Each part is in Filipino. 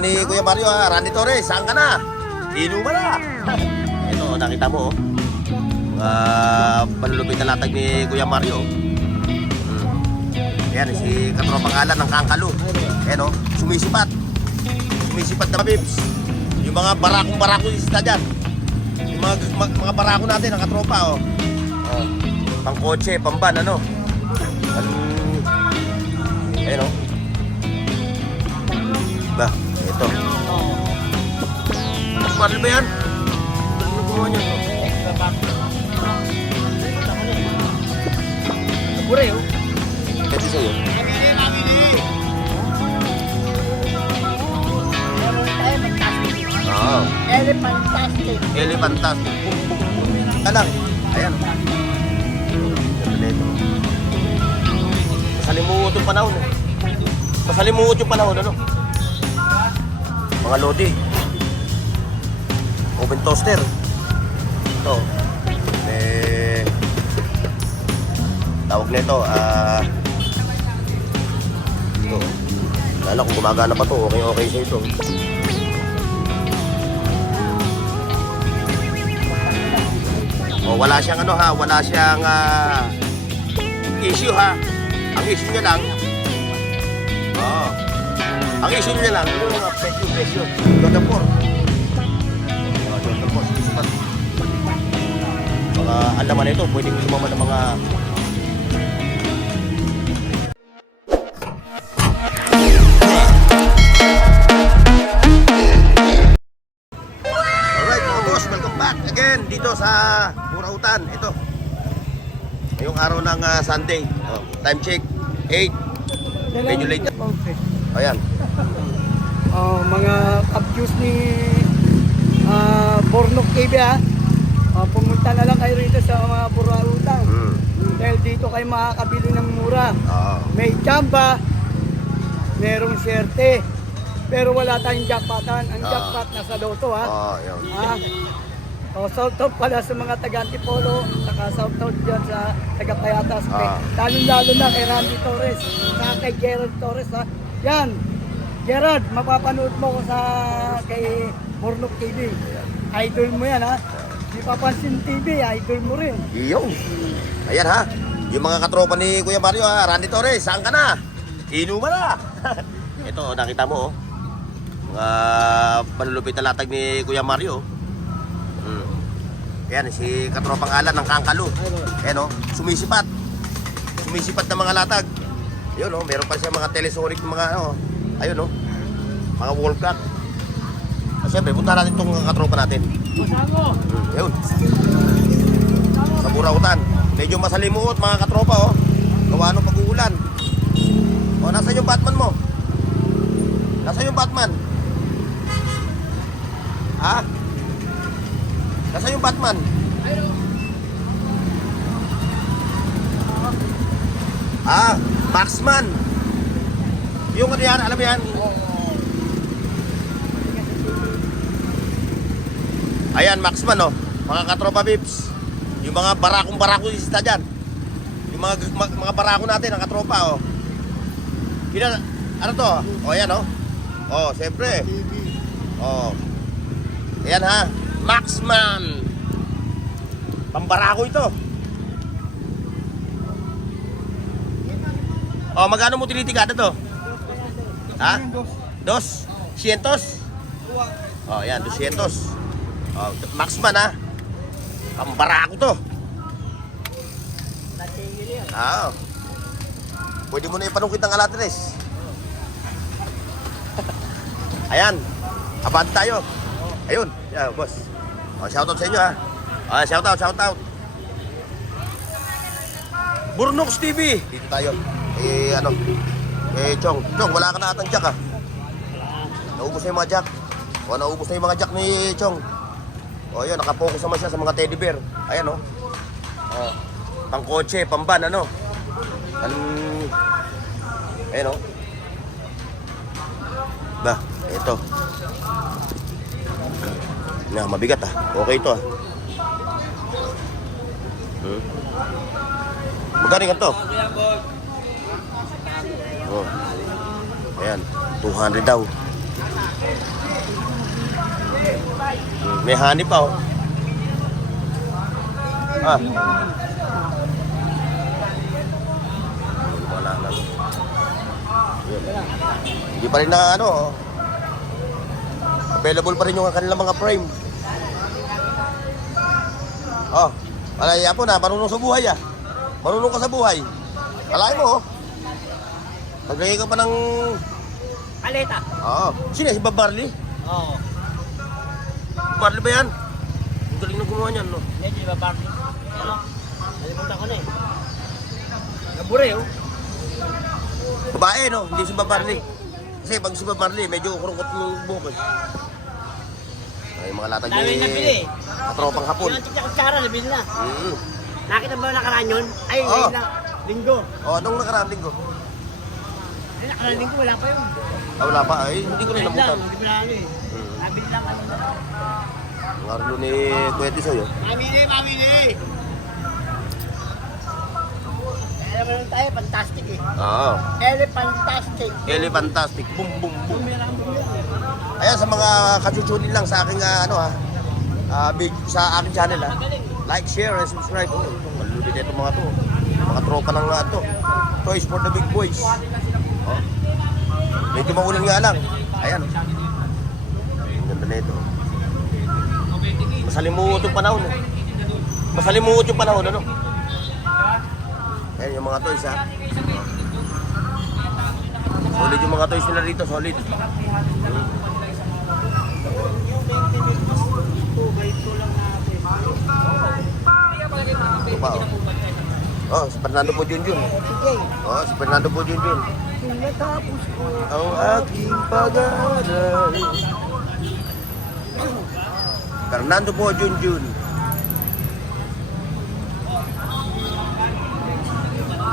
Ni Kuya Mario, Randy Torres, saan ka na? Inuman na. Ito, nakita mo, malulupit na latag ni Kuya Mario. Ayan, si katropang Alan ng Kangkalu. Ayan, sumisipat. Sumisipat na bibs. Yung mga barakong-barako isda dyan. Yung mga barako natin, ang katropa, pang kotse, pamban, ano. Ayan, ba, ito. Ano ba yan? Ano gumawa niya? Bure, Pwede sa'yo. Oo. Elephantastic. Elephantastic. Alang. Ayan. Masalimuot yung panahon, Masalimuot yung panahon, ano? Mga lodi. Oven toaster. Ito. Tawag nito, ito. Lalo kung gumagana pa to, okay sa ito. Wala siyang wala siyang issue Ang issue niya lang, ang issue niya lang, yung mga presyo. Jordan 4. Jordan 4, sisipat. Mga alaman nito, pwedeng sumama ng mga again dito sa Burautan. Ito ngayong araw ng Sunday. Time check 8. Medyo late. Ayan. Mga abuse ni Bornok TV pumunta na lang kayo rito sa mga Burautan. Dahil dito kayo makakabili ng mura. May chamba, merong swerte, pero wala tayong jackpotan. Ang jackpot nasa loto shout out pala sa mga taga-Antipolo, saka shout out dyan sa taga-Payatas. Lalo na kay Randy Torres, saka kay Gerald Torres. Yan, Gerald, mapapanood mo ko kay Bornok TV. Idol mo yan Di Papansin TV, idol mo rin. Iyong. Ayan yung mga katropa ni Kuya Mario, Randy Torres, saan ka na? Inuman na. Ito, nakita mo mga malulupit na latag ni Kuya Mario. Ayan, si katropang Alan ng Kangkalu. Ayan, sumisipat. Sumisipat na mga latag. Ayun, meron pa siya mga telesonic na mga, ayun, mga wall clock. Siyempre, punta natin itong katropa natin. Ayun. Sa Burautan. Medyo masalimuot mga katropa, gawa ng pag-uulan. Nasaan yung Batman mo? Nasaan yung Batman? Nasaan yung Batman? Marksman. Yung ano yan, alam mo yan? Ayan, Marksman, mga katropa bips. Yung mga barakong-barako isda dyan. Yung mga barako natin, ang katropa, ano to? Ayan, siyempre. Ayan, Marksman. Pambarako ito. Magkano mo tinitigada to? 200? Ayan, 200. Marksman, pambarako to. Pwede mo na ipanungkit ng alatres. Ayan, abante tayo. Ayun, boss. Shoutout sa inyo shoutout. Burnoks TV. Dito tayo. Chong, wala ka na atang jack Naubos na yung mga jack. Naubos na yung mga jack ni Chong. Yun, nakapokus naman siya sa mga teddy bear. Ayan, pang kotse, pamban, Ayan, Ba, ito. Mabigat Okay ito Magkano nga to? Ayan, 200 daw. May honey pa oh. Ah. Wala na. Yun. Hindi pa rin na ano oh. Available pa rin yung kanilang mga frame. Oh, alaya po na, marunong sa buhay ah. Marunong ka sa buhay. Alay mo oh. Naglagay ka pa ng... Aleta. Oo. Sino si Bob Marley? Oo. Marley ba yan? Ang galing na gumawa niyan, no? Hindi ba Barbie? Ano? Nalipunta ko na eh. Nabure oh. Babae, no? Hindi si Bob Marley. Kasi pag si Bob Marley, medyo kurungkot yung buhok eh. Ay, mga latag Dami nabili. katropang hapon. Yung antik na kutsara, nabili na. Mm. Nakita ba nakaraan yun? Ay, Oo. ngayon na. Linggo. Oh, anong nakaraang linggo? Ay, nakaraan linggo, wala pa yun. Ah, wala pa. Ay, hindi ko rin Ngayon lang, nabutan. hindi ko na ano eh. Nabili lang ano. Ang arlo ni Kuya Tisoy, oh. Mamili, mamili! Alam mo lang tayo, fantastic eh. Oo. Elefantastic. Fantastic. Boom, boom, boom. Bumirang bumirang. Ayan, sa mga kachuchunin lang sa aking, sa aking channel, ha. Like, share, and subscribe. Oh, malulubit ito mga to. Mga tropa ng to. Toys for the big boys. Oh. Medyo maulan nga lang. Ayan. Ang ganda na ito. Masalimuot yung panahon. Eh. Masalimuot yung panahon, ano? Ayan yung mga toys, ha. Solid yung mga toys nila rito, solid. Ito pa, oh. Oh, si Fernando po Junjun. Oh, si Fernando po Junjun. Natapos ko. Ang aking pag-aaral. Fernando po Junjun.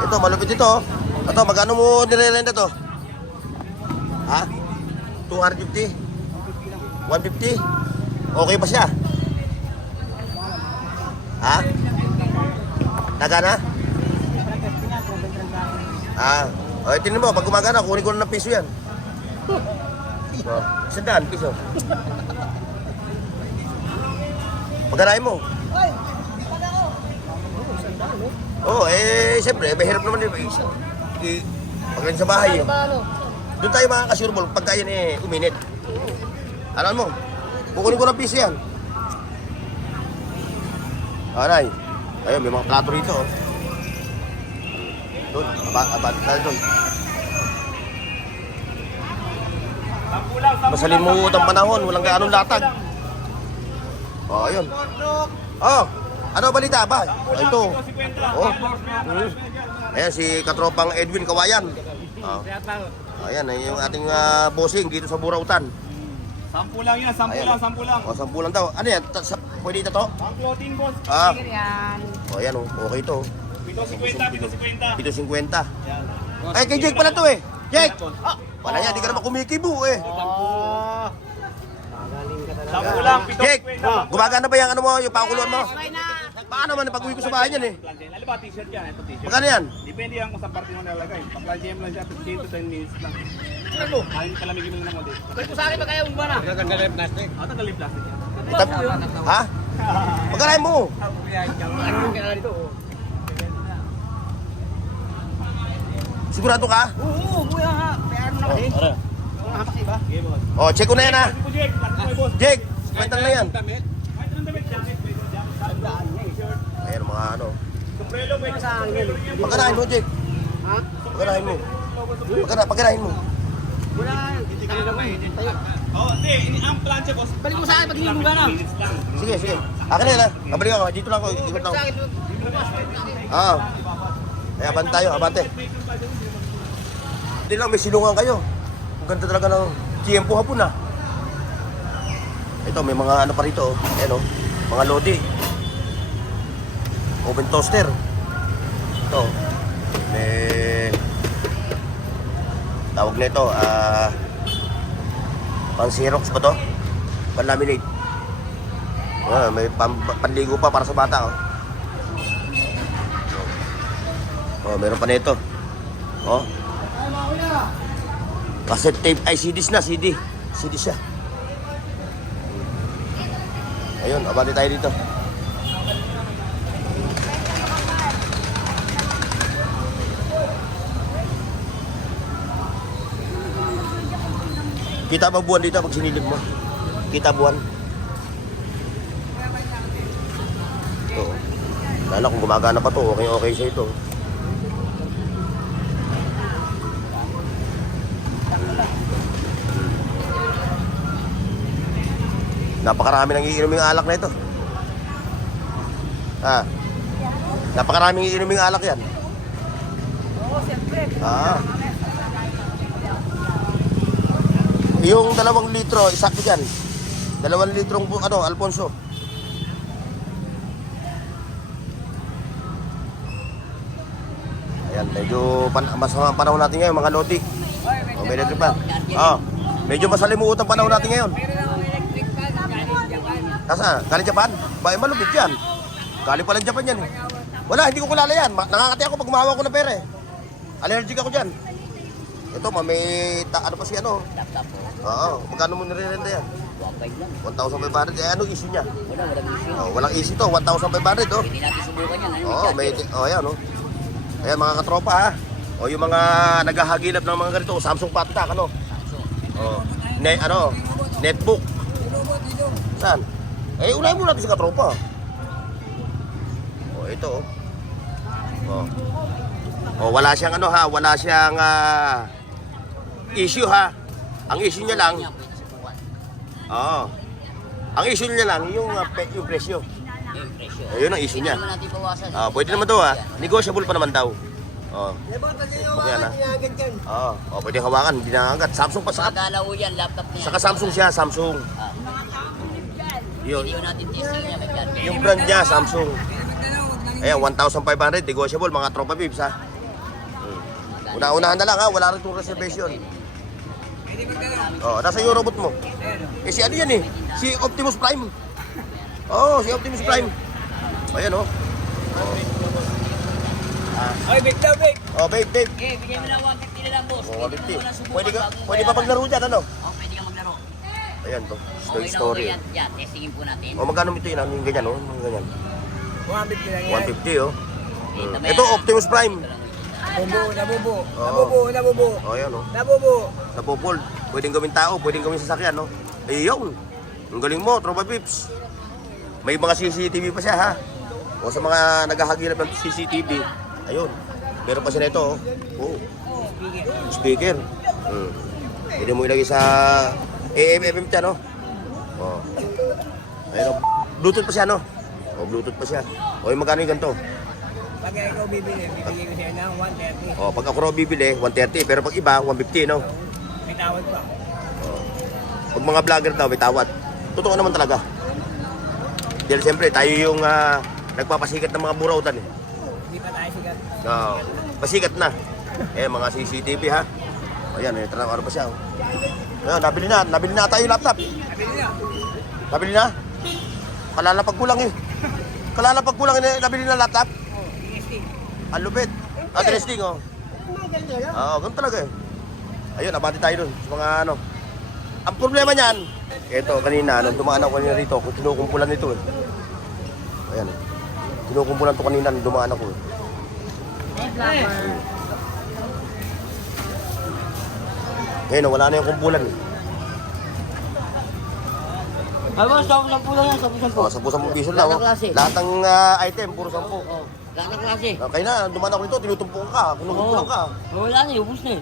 Ito, malupit ito. Oh. Ito, magkano mo nire-renta to? Ha? 250? 150? Okay pa siya? Ha? Nagana? Ah, o tingnan mo, pag gumagana, kunin ko na ng piso yan. Oh, 100 piso. Pagkanain mo. Ay, pag ako. Oo, siyempre, mahirap naman din. Pagkain sa bahay. Ano? Doon tayo makakasurbol pagka yan uminit. Alam mo, kukunin ko ng piso yan. Aray. Ayun, may mga plato rito. Oh. Doon, abad doon. Masalimuot ang panahon, walang gaanong latag. Oh, ayun. Oh, ano balita ba? Oh, ito. Oh. Ayan, si katropang Edwin Kawayan. Oh. Ayan, yung ating bossing dito sa Burautan. 10 lang yan, 10 lang, 10 lang. O, 10 lang daw. Ano yan? Pwede ito to? Ang clothing boss. Ah. Yan. O, yan o. Okay to. 750, 750. 7.50. Yan. Ay, kay Jake pala to eh. Jake! Wala yan, di ka naman kumikibo eh. Oh. 10 lang, Jake! 750. Gumagana ba yung ano mo, yung pakuluan mo? Okay na. Paano man, pag-uwi ko sa bahay yan eh. Ano ba, t-shirt yan? Ito t-shirt. Magkano yan? Depende yan kung sa parte mo nalagay. Pag-planche mo lang siya, 15 to 10 minutes lang. Ano? Kain kalamigin mo lang ng model. Pwede ko sa akin ba kaya umba na? Tanggalin yung plastic. Tanggalin yung plastic yan. Ha? Magkanain mo? Ano yung kailangan dito? Sigurado ka? Oo, kuya ha. Kaya ano na kasi? Ano hamak iba? Okay, boss. O, check ko na yan ha. Ito po, Jake. Plastic mo, boss. Jake, kwentang na yan. Kahit anong damit, jacket, Tandaan niya eh. Ayan mga ano. sombrero, pwede Sa akin. Pagkanain mo, Jake. Ha? Pagkanain mo. Pagkanain mo. Wala. Tayo lang eh. Tayo. Oh, hindi. Ang planche, boss. Balik mo sa akin pag hindi mo gana. Minutes lang. Sige, sige. Akin na yan ha. Kabalik ako. Dito lang ako. Ikot Balik lang. sa akin. Ah. Ay, abante tayo, abante. Hindi lang, may silungan kayo. Ang ganda talaga ng tiyempo hapon ah. Ito, may mga ano pa rito. Oh. Ayan oh. Mga lodi. Oven toaster. Ito. May... Tawag na ito, pang Xerox ba to? Pan-laminate. May panligo pa para sa bata oh. Oh, meron pa nito. Oh. Cassette tape, ay CDs na, CD. Sidis siya. Ayun, abante tayo dito. Kita ba buwan dito pag sinilip mo? Kita buwan? Ito. Lalo kung gumagana pa to, okay siya ito. Napakarami nang iinoming alak na ito. Napakaraming iinoming alak yan. Oo, siyempre. Yung 2 litro, isakto dyan. 2 litrong Alfonso. Ayan, medyo masama ang panahon natin ngayon, mga lodi. O, may electric pa. Medyo masalimuot ang panahon natin ngayon. Nasa? Galing Japan? Bakit malupit yan? Galing pala Japan yan eh. Wala, hindi ko kilala yan. Nakakati ako pag mahawa ko ng pera eh. Allergic ako dyan. Ito, may ano pa siya, ano? Laptop po. Oo, magkano mo nire-renta yan? 1.5 lang. 1,500. Eh, ano issue niya? Walang issue. Walang issue to, 1,500 oh. Hindi natin subukan yan. Ano Ayan oh. Ayan mga katropa ha. O yung mga naghahagilap ng mga ganito, Samsung Patak, ano? Oh. Netbook. Saan? Eh, unahin muna natin sa katropa. Oh, ito oh. Oh, wala siyang wala siyang issue ha. Ang issue niya lang, ang issue niya lang yung presyo. Yung presyo. Ayun ang issue niya. Hindi naman natin bawasan. Pwede naman daw negotiable pa naman daw. Okay na. Pwede hawakan, hindi na agad. Samsung pa sa Pagdalaw yan, laptop niya. saka Samsung siya, Samsung. Yun. Hindi natin testing niya. May card. Yung brand niya, Samsung. Ayan, 1,500, negotiable, mga tropa bibs ha. Una-unahan na lang ha, wala rin itong reservation. Nasa yung robot mo. Si ano yan eh, si Optimus Prime. Si Optimus Prime. Ayan oh. Ay, big daw, big. Babe. Bigyan mo na 150 na lang, boss. 150. Pwede pa maglaro dyan, ano? Pwede ka maglaro. Ayan to, Okay story. na yan. Yan, testingin po natin. Magkano ito yun? Yung ganyan oh, yung ganyan. 150 lang yan. 150 oh. Ito Optimus Prime. Nabubo. Ayan oh. Nabubo. Napopold. Pwedeng gawing tao, pwedeng gawing sasakyan, no? Ayun. Ang galing mo, Tropa Pips. May mga CCTV pa siya, ha? O sa mga naghahagilap ng CCTV. Ayun. Meron pa siya nito, oh. Speaker. Pwede mo ilagay sa AM, FM siya, no? Ayun, Bluetooth pa siya, no? Bluetooth pa siya. Yung magkano yung ganito? Pag ikaw bibili ko siya ng 130. Pag ako raw bibili, 130. Pero pag iba, 150, no? May tawad pa. Pag mga vlogger daw, may tawad. Totoo naman talaga. Dahil siyempre, tayo yung nagpapasikat ng mga burautan eh. Hindi pa tayo sigat. Pasikat na. Mga CCTV ha. Ayan, ano pa siya. Ayan, nabili na tayo yung laptop. Nabili na? Kalalapag ko lang eh. Nabili na laptop. Ang lupit. Testing oh. Ganun talaga eh. Ayun, abante tayo dun sa mga ano. Ang problema niyan, eto kanina, nung dumaan ako kanina rito, kinukumpulan nito eh. Ayan. Kinukumpulan to kanina nung dumaan ako eh. Ngayon, wala na yung kumpulan eh. Boss, 10 lang yan, 10. 10 piso lang. Lahat ng klase. Lahat ng item, puro 10. Lahat ng klase. Kaya na, dumaan ako rito, tinutumpukan ka, kinukumpulan ka. Wala na, ubus na eh.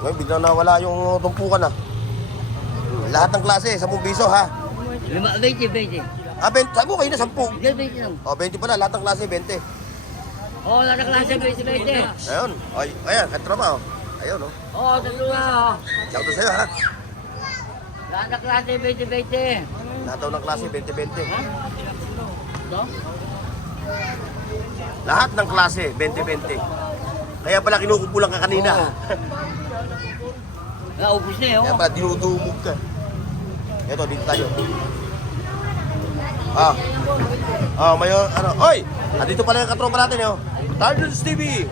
Ngayon, biglang nawala yung tumpukan ah. Lahat ng klase, 10 piso ha. 20. Sabi ko kayo na 10. 20 lang. 20 pala, lahat ng klase, 20. Lahat ng klase, 20. Ayun, ayan, katrama oh. Ayun oh. Tatlo na. Shout out sa'yo ha. Lahat ng klase, 20. Lahat daw ng klase, 20-20. Ito? Lahat ng klase, 20-20. Kaya pala kinukumpulan ka kanina. Ubus na eh. Kaya pala dinudumog ka. Ito, dito tayo. May ano. Oy! Dito pala yung katropa natin, yo. Tardens TV.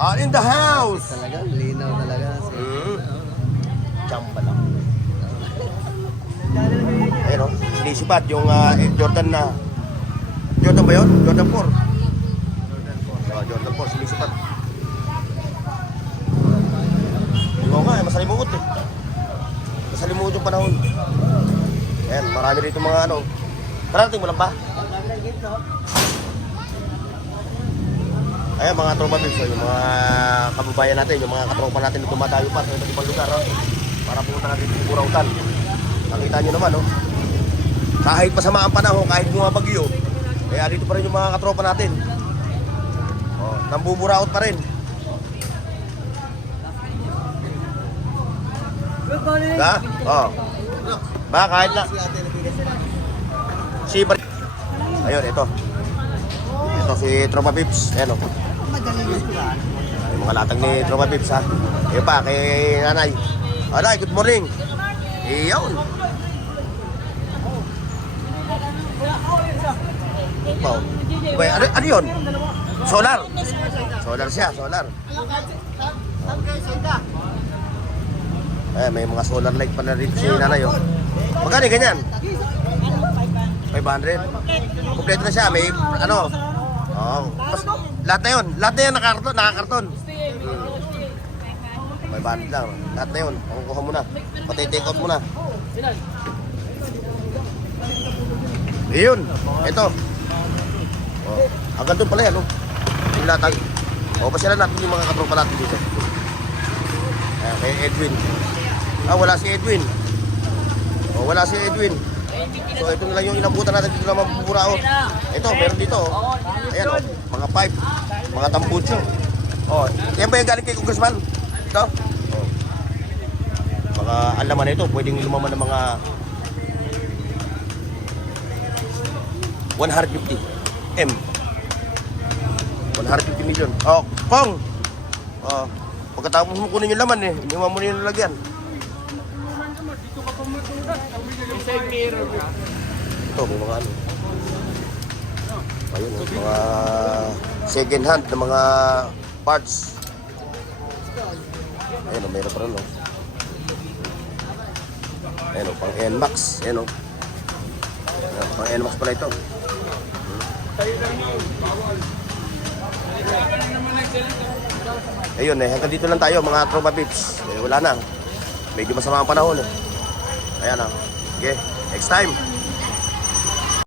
In the house! Talaga, linaw talaga. Chamba lang. Ayun o, sinisipat yung Jordan na... Jordan ba yun? Jordan 4. Jordan 4, sinisipat. Oo nga, masalimuot eh. Masalimuot yung panahon. Ayan, marami rito mga ano. Karating mo lang ba? Ayan, mga tropa bibs, yung mga kababayan natin, yung mga katropa natin na tumatayo pa sa iba't ibang lugar, para pumunta natin sa Burautan. Nakita nyo naman, no? Kahit masama ang panahon, kahit bumabagyo, kaya dito pa rin yung mga katropa natin. Nambuburaot pa rin. Good morning. Ba? Ba, kahit na. Si ayun, ito. Ito si Tropa Pips. Ayan o. Yung mga latag ni Tropa Pips, ha. Ayun pa, kay nanay. Nanay, good morning. Iyon. Wow. Ano yun? Solar. Solar siya, solar. May mga solar light pa na rin si nanay, oh. Magkano yung ganyan? 500. Kompleto na siya, may ano. Lahat na yun nakakarton. 500 lang, lahat na yun. Makukuha mo na, pati take out mo na. Iyon, ito. Hanggang doon pala yan, oh. Yung latag. Pasyalan natin yung mga katropa natin dito. Ayan, kay Edwin. Wala si Edwin. Wala si Edwin. So ito na lang yung inambutan natin dito na mabuburaot. Ito, meron dito. Ayan, mga pipe, mga tambucho. Yan ba yung galing kay Congressman? Ito. Mga alaman na ito, pwedeng lumaman ng mga 150 M. 150 million. Kong! Pagkatapos mo kunin yung laman iniwan mo na yung lalagyan. Ito, may mga ano. Ayun, mga second hand na mga parts. Ayun, mayroon pa rin, no. Ayun, pang NMAX. Ayun, pang NMAX pala ito. Ayun, hanggang dito lang tayo mga tropa pips. Wala na. Medyo masama ang panahon. Ayan na. Okay, next time.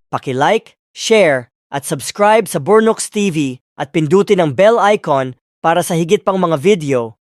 Paki-like, share, at subscribe sa Bornox TV at pindutin ang bell icon para sa higit pang mga video.